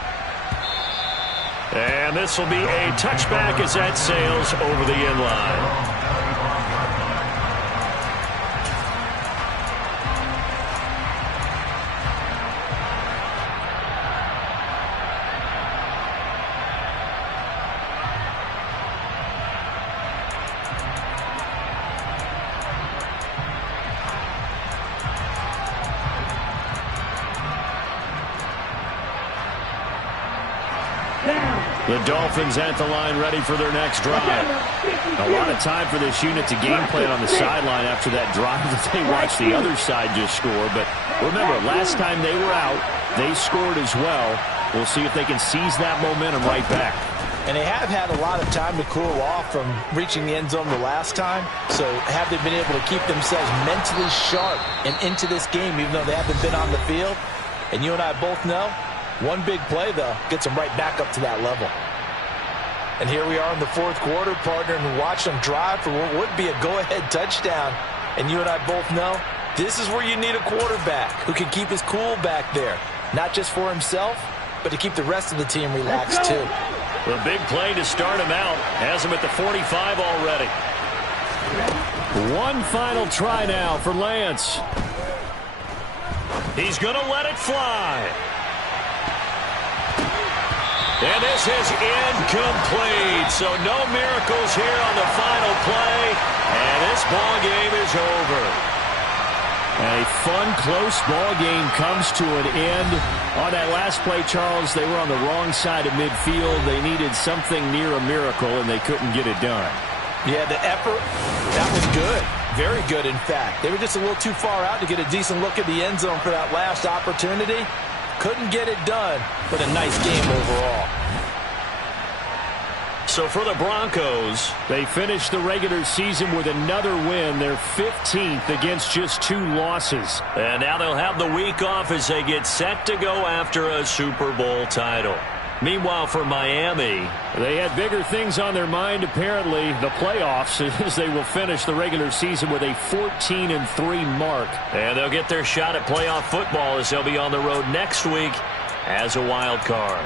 And this will be a touchback as that sails over the end line. The Dolphins at the line ready for their next drive. A lot of time for this unit to game plan on the sideline after that drive that they watched the other side just score. But remember, last time they were out, they scored as well. We'll see if they can seize that momentum right back. And they have had a lot of time to cool off from reaching the end zone the last time. So have they been able to keep themselves mentally sharp and into this game even though they haven't been on the field? And you and I both know, one big play, though, gets them right back up to that level. And here we are in the 4th quarter, partner, and watch them drive for what would be a go-ahead touchdown. And you and I both know this is where you need a quarterback who can keep his cool back there. Not just for himself, but to keep the rest of the team relaxed, too. The big play to start him out has him at the 45 already. One final try now for Lance. He's going to let it fly. And this is incomplete. So no miracles here on the final play. And this ball game is over. A fun, close ball game comes to an end. On that last play, Charles, they were on the wrong side of midfield. They needed something near a miracle, and they couldn't get it done. Yeah, the effort, that was good. Very good, in fact. They were just a little too far out to get a decent look at the end zone for that last opportunity. Couldn't get it done, but a nice game overall. So for the Broncos, they finished the regular season with another win. They're 15th against just 2 losses. And now they'll have the week off as they get set to go after a Super Bowl title. Meanwhile, for Miami, they had bigger things on their mind, apparently, the playoffs, as they will finish the regular season with a 14-3 mark. And they'll get their shot at playoff football as they'll be on the road next week as a wild card.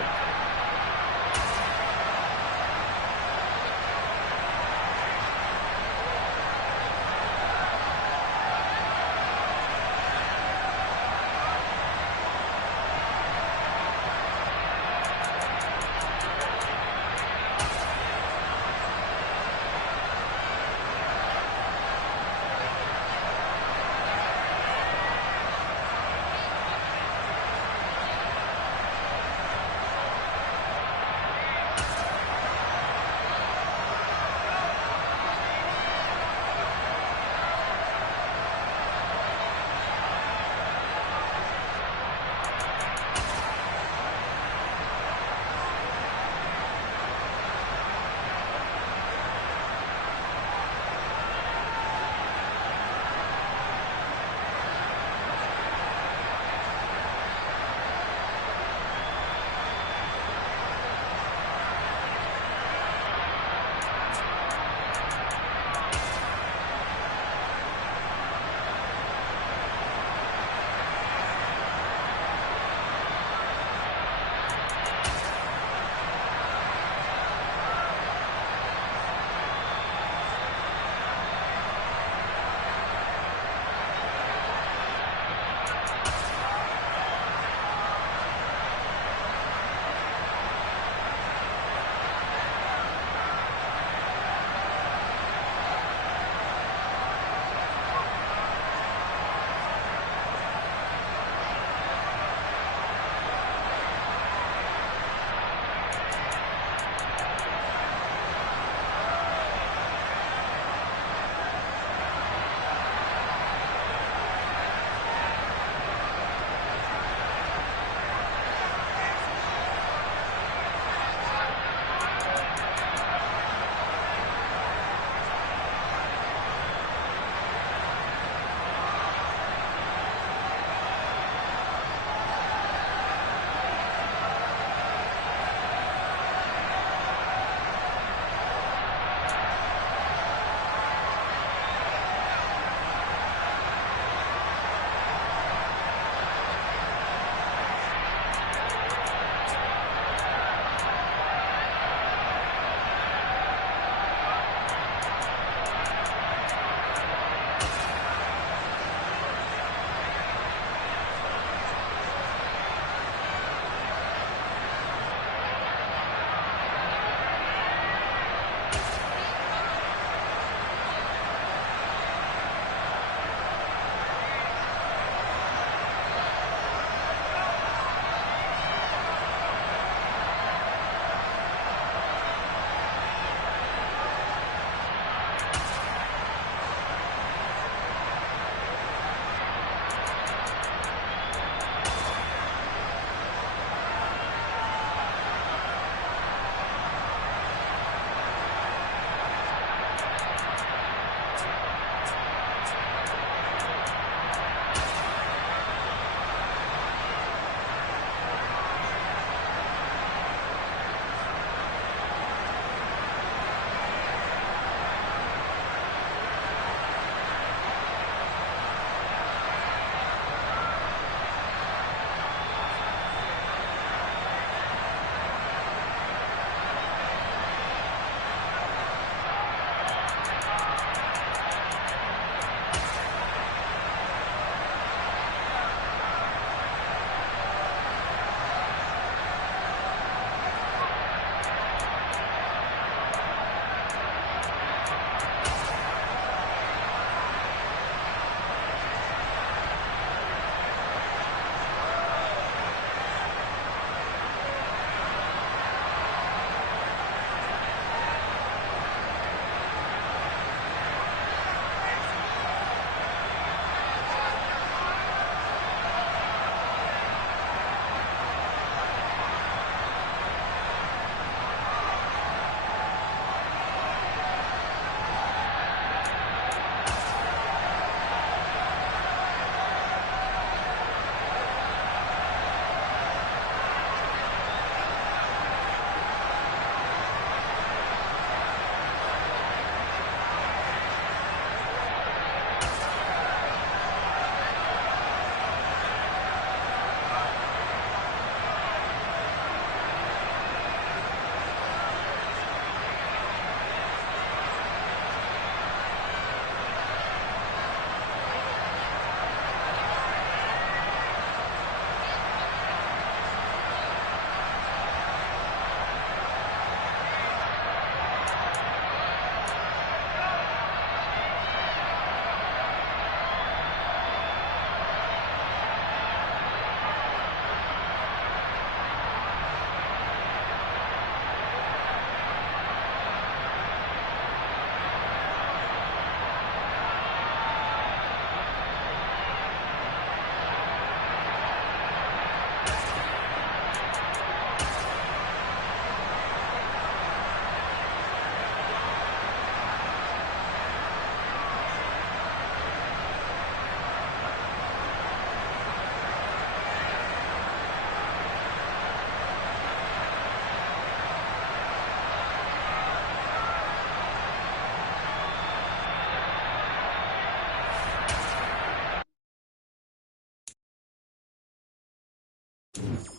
it.